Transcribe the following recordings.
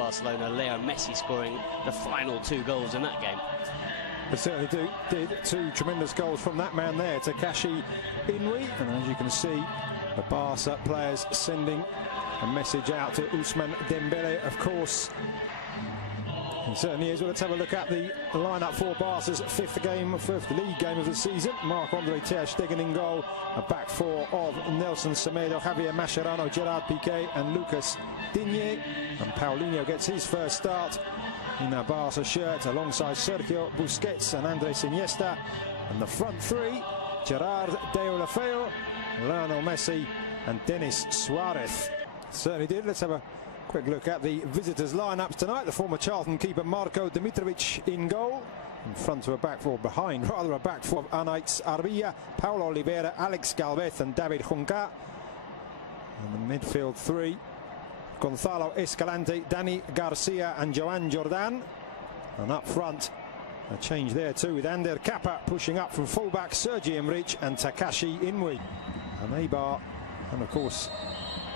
Barcelona, Leo Messi scoring the final 2 goals in that game. They certainly did 2 tremendous goals from that man there, Takashi Inui. And as you can see, the Barca players sending a message out to Ousmane Dembele, of course. It certainly is. Well, let's have a look at the lineup for Barca's fifth league game of the season. Marc-Andre ter Stegen in goal. A back 4 of Nelson Semedo, Javier Mascherano, Gerard Piqué and Lucas Digne. And Paulinho gets his first start in a Barca shirt alongside Sergio Busquets and Andres Iniesta. And the front 3, Gerard Deulofeu, Lionel Messi and Denis Suarez. Certainly did. Let's have a quick look at the visitors' lineups tonight. The former Charlton keeper Marko Dimitrovic in goal. In front of a back 4, behind rather, a back 4 of Anaïs Arbilla, Paulo Oliveira, Alex Galvez and David Junca. And the midfield 3, Gonzalo Escalante, Dani Garcia and Joan Jordan. And up front, a change there too, with Ander Kappa pushing up from fullback, Sergi Emrich and Takashi Inui. And Eibar, and of course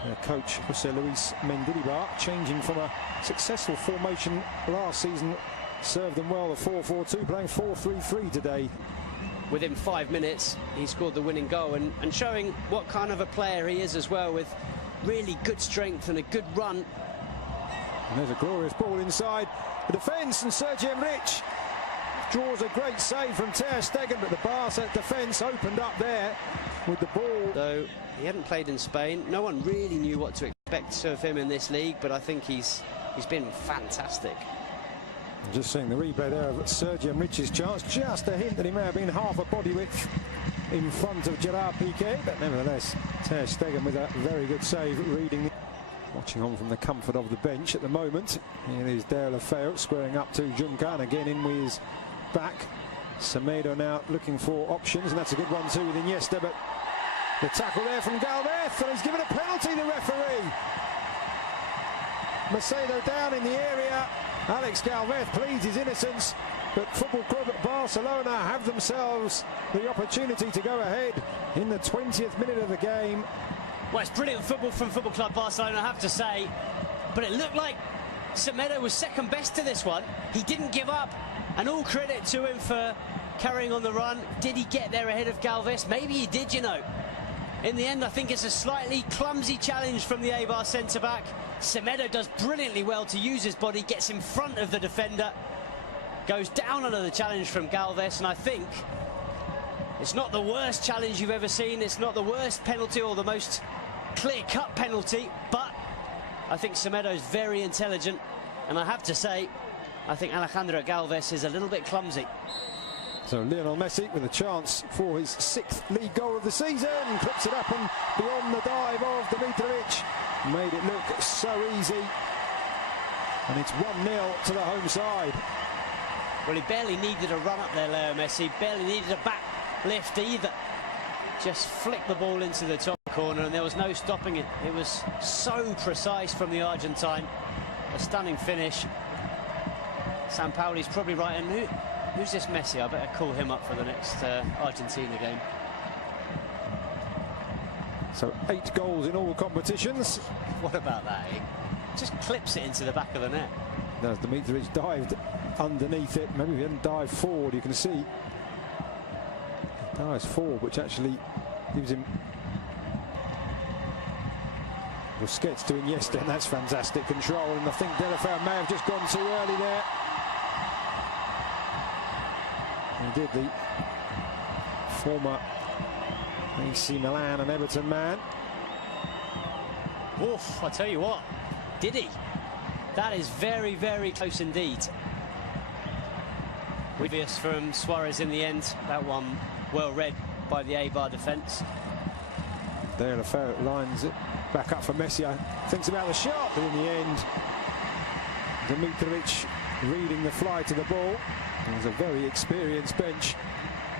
their coach José Luis Mendilibar, changing from a successful formation last season, served them well, the 4-4-2, playing 4-3-3 today. Within 5 minutes, he scored the winning goal and showing what kind of a player he is as well, with really good strength and a good run. And there's a glorious ball inside the defence, and Sergi Emrich draws a great save from ter Stegen, but the Barca defence opened up there with the ball. Though he hadn't played in Spain, no one really knew what to expect of him in this league, but I think he's been fantastic. Just seeing the replay there of Sergi Emrich's chance, just a hint that he may have been half a body width in front of Gerard Piqué, but nevertheless ter Stegen with a very good save, reading, watching on from the comfort of the bench at the moment. Here is Deulofeu squaring up to Junca, and again Inui is back. Semedo now looking for options, and that's a good one too with Iniesta, but the tackle there from Galvez, and he's given a penalty, the referee. Macedo down in the area. Alex Galvez pleads his innocence, but Football Club Barcelona have themselves the opportunity to go ahead in the 20th minute of the game. Well, it's brilliant football from Football Club Barcelona, I have to say, but it looked like Semedo was second best to this one. He didn't give up, and all credit to him for carrying on the run. Did he get there ahead of Galvez? Maybe he did, you know. In the end, I think it's a slightly clumsy challenge from the Eibar centre-back. Semedo does brilliantly well to use his body, gets in front of the defender, goes down under the challenge from Galvez, and I think it's not the worst challenge you've ever seen. It's not the worst penalty or the most clear-cut penalty, but I think Semedo's very intelligent, and I have to say, I think Alejandro Galvez is a little bit clumsy. So Lionel Messi with a chance for his 6th league goal of the season, clips it up and beyond the dive of Dimitrovic, made it look so easy, and it's 1-0 to the home side. Well, he barely needed a run up there, Leo Messi, barely needed a back lift either. Just flicked the ball into the top corner and there was no stopping it. It was so precise from the Argentine. A stunning finish. Sampaoli's probably right, and who's this Messi? I better call him up for the next Argentina game. So 8 goals in all competitions. What about that? He just clips it into the back of the net. As Dimitrovic dived underneath it, maybe he didn't dive forward, you can see. He dives forward, which actually gives him Busquets to Iniesta, and that's fantastic control, and I think Deulofeu may have just gone too early there. He did, the former AC Milan and Everton man. Oof, I tell you what, did he? That is very, very close indeed. Obvious from Suarez in the end. That one well read by the Eibar defence. Deulofeu lines it back up for Messi. Thinks about the shot, but in the end, Dimitrovic reading the flight of the ball. There's a very experienced bench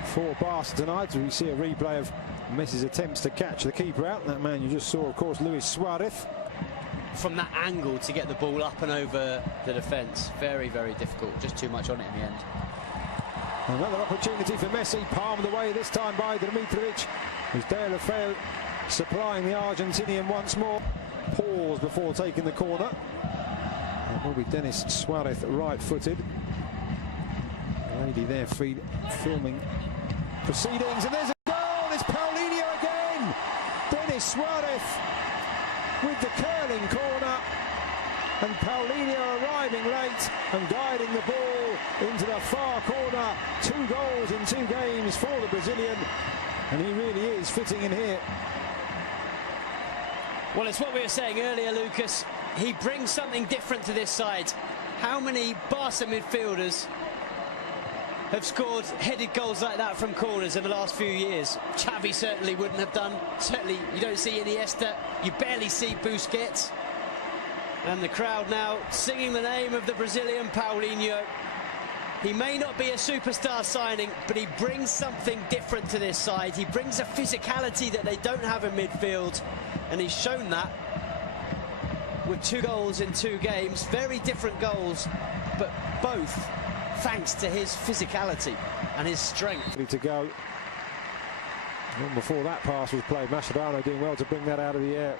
for Barca tonight. We see a replay of Messi's attempts to catch the keeper out. That man you just saw, of course, Luis Suarez. From that angle to get the ball up and over the defence, very, very difficult. Just too much on it in the end. Another opportunity for Messi, palmed away this time by Dimitrovic. With Deulofeu supplying the Argentinian once more. Pause before taking the corner. And will be Denis Suarez, right-footed. The lady there filming proceedings, and there's a goal. It's Paulinho again. Denis Suarez with the curling corner, and Paulinho arriving late and guiding the ball into the far corner. 2 goals in 2 games for the Brazilian, and he really is fitting in here. Well, it's what we were saying earlier, Lucas. He brings something different to this side. How many Barca midfielders have scored headed goals like that from corners in the last few years? Xavi certainly wouldn't have done. Certainly you don't see Iniesta. You barely see Busquets. And the crowd now singing the name of the Brazilian Paulinho. He may not be a superstar signing, but he brings something different to this side. He brings a physicality that they don't have in midfield, and he's shown that with 2 goals in 2 games. Very different goals, but both thanks to his physicality and his strength. To go. Long before that pass was played, Mascherano doing well to bring that out of the air.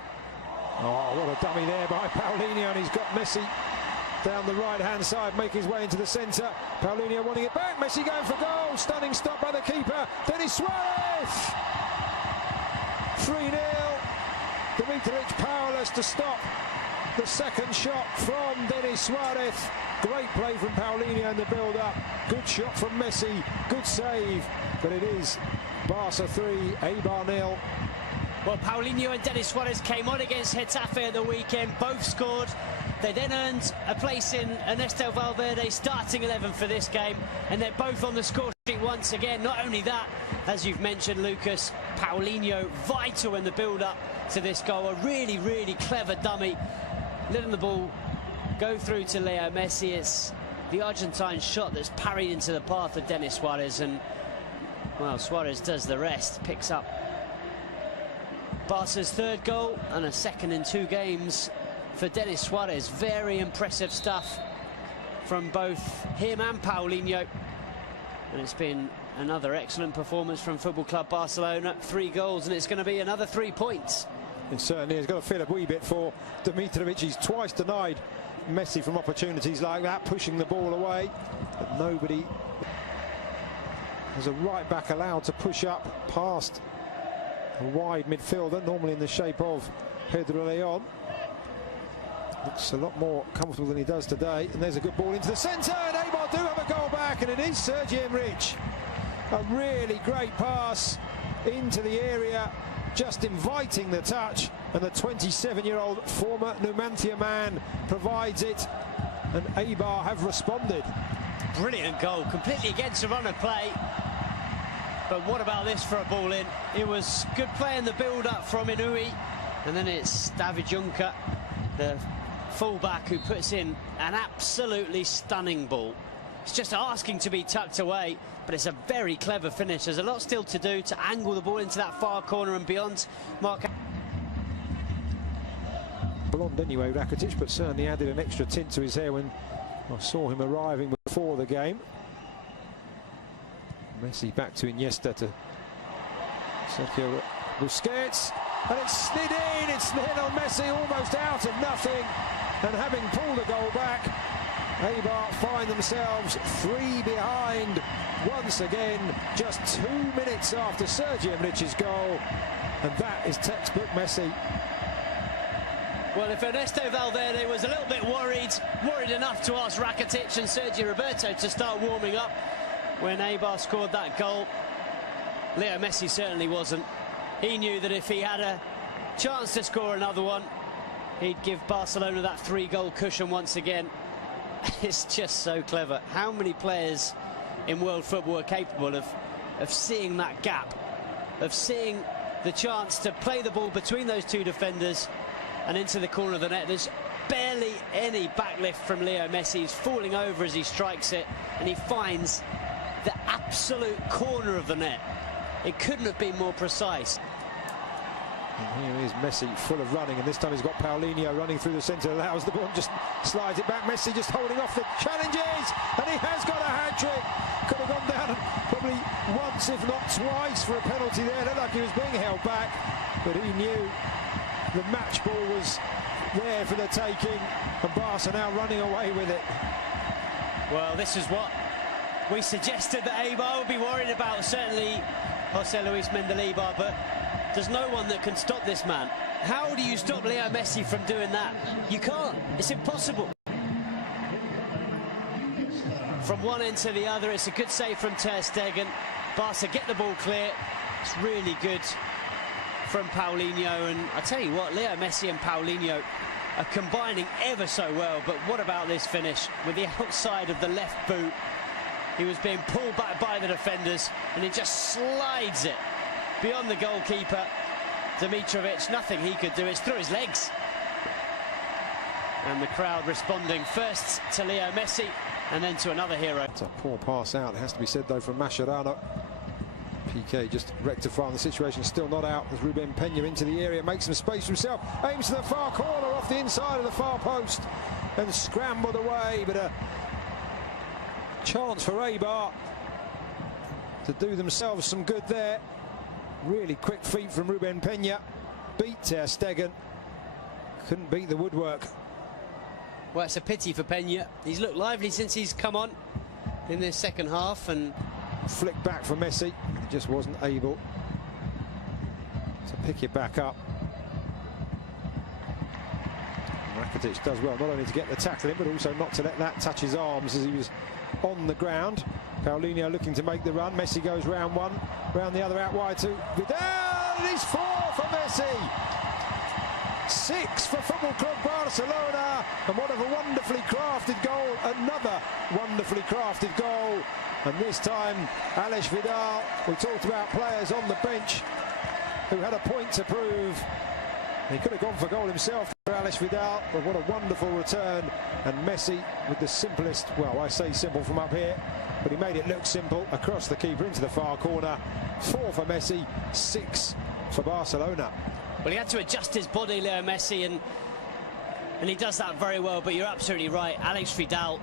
Oh, what a dummy there by Paulinho, and he's got Messi down the right-hand side, making his way into the centre. Paulinho wanting it back, Messi going for goal. Stunning stop by the keeper, Denis Suarez! 3-0. Dimitrovic powerless to stop the second shot from Denis Suarez. Great play from Paulinho in the build-up. Good shot from Messi, good save, but it is Barca 3, Eibar 0. Well, Paulinho and Denis Suarez came on against Getafe at the weekend, both scored. They then earned a place in Ernesto Valverde's starting 11 for this game, and they're both on the score sheet once again. Not only that, as you've mentioned, Lucas, Paulinho vital in the build-up to this goal. A really, really clever dummy, letting the ball go through to Leo Messi. It's the Argentine shot that's parried into the path of Denis Suarez, and, well, Suarez does the rest, picks up Barca's 3rd goal and a 2nd in 2 games for Denis Suarez. Very impressive stuff from both him and Paulinho. And it's been another excellent performance from Football Club Barcelona. 3 goals, and it's going to be another 3 points. It certainly has got to feel a wee bit for Dimitrovic. He's twice denied Messi from opportunities like that, pushing the ball away. But nobody has a right back allowed to push up past a wide midfielder, normally in the shape of Pedro Leon. Looks a lot more comfortable than he does today. And there's a good ball into the centre, and Eibar do have a goal back, and it is Sergi Enrich. A really great pass into the area, just inviting the touch, and the 27-year-old former Numancia man provides it, and Eibar have responded. Brilliant goal, completely against the run of play. But what about this for a ball in? It was good play in the build-up from Inui, and then it's David Juncker, the fullback, who puts in an absolutely stunning ball. It's just asking to be tucked away, but it's a very clever finish. There's a lot still to do to angle the ball into that far corner and beyond. Mark. Blonde anyway, Rakitic, but certainly added an extra tint to his hair when I saw him arriving before the game. Messi back to Iniesta, to Sergio Busquets, and it's slid in. It's Lionel Messi almost out of nothing, and having pulled a goal back, Eibar find themselves 3 behind once again, just 2 minutes after Sergi Enrich's goal, and that is textbook Messi. Well, if Ernesto Valverde was a little bit worried enough to ask Rakitic and Sergio Roberto to start warming up when Eibar scored that goal, Leo Messi certainly wasn't. He knew that if he had a chance to score another one, he'd give Barcelona that 3-goal cushion once again. It's just so clever. How many players in world football are capable of seeing that gap, of seeing the chance to play the ball between those 2 defenders and into the corner of the net? There's barely any backlift from Leo Messi. He's falling over as he strikes it, and he finds the absolute corner of the net. It couldn't have been more precise. And here is Messi, full of running, and this time he's got Paulinho running through the centre, allows the ball, just slides it back. Messi just holding off the challenges, and he has got a hat-trick. Could have gone down probably once, if not twice, for a penalty there. Looked like he was being held back, but he knew the match ball was there for the taking, and Barca now running away with it. Well, this is what we suggested that Eibar would be worried about, certainly Jose Luis Mendilibar, but there's no one that can stop this man. How do you stop Leo Messi from doing that? You can't. It's impossible. From one end to the other, it's a good save from Ter Stegen. Barca get the ball clear. It's really good from Paulinho, and I tell you what, Leo Messi and Paulinho are combining ever so well. But what about this finish with the outside of the left boot? He was being pulled back by the defenders, and he just slides it beyond the goalkeeper, Dimitrovic. Nothing he could do. It's through his legs. And the crowd responding first to Leo Messi and then to another hero. It's a poor pass out, it has to be said, though, from Mascherano. Piqué just rectifying the situation, still not out as Ruben Peña into the area, makes some space for himself, aims to the far corner off the inside of the far post and scrambled away, but a chance for Eibar to do themselves some good there. Really quick feet from Ruben Peña, beat Ter Stegen, couldn't beat the woodwork. Well, it's a pity for Peña. He's looked lively since he's come on in this second half, and flick back for Messi. He just wasn't able to pick it back up. Rakitic does well not only to get the tackle in, but also not to let that touch his arms as he was on the ground. Paulinho looking to make the run. Messi goes round one, round the other, out wide to Vidal. And he's 4 for Messi. 6 for Football Club Barcelona, and what a wonderfully crafted goal, another wonderfully crafted goal, and this time Alex Vidal. We talked about players on the bench who had a point to prove. He could have gone for goal himself for Alex Vidal, but what a wonderful return, and Messi with the simplest, well, I say simple from up here, but he made it look simple, across the keeper into the far corner. 4 for Messi, 6 for Barcelona. Well, he had to adjust his body, Leo Messi, and he does that very well. But you're absolutely right. Alex Vidal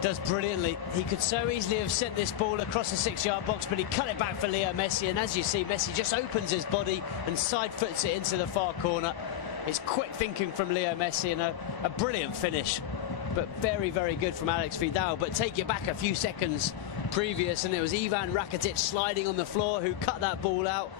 does brilliantly. He could so easily have sent this ball across the 6-yard box, but he cut it back for Leo Messi. And as you see, Messi just opens his body and side foots it into the far corner. It's quick thinking from Leo Messi, and a brilliant finish. But very, very good from Alex Vidal. But take it back a few seconds previous, and it was Ivan Rakitic sliding on the floor who cut that ball out.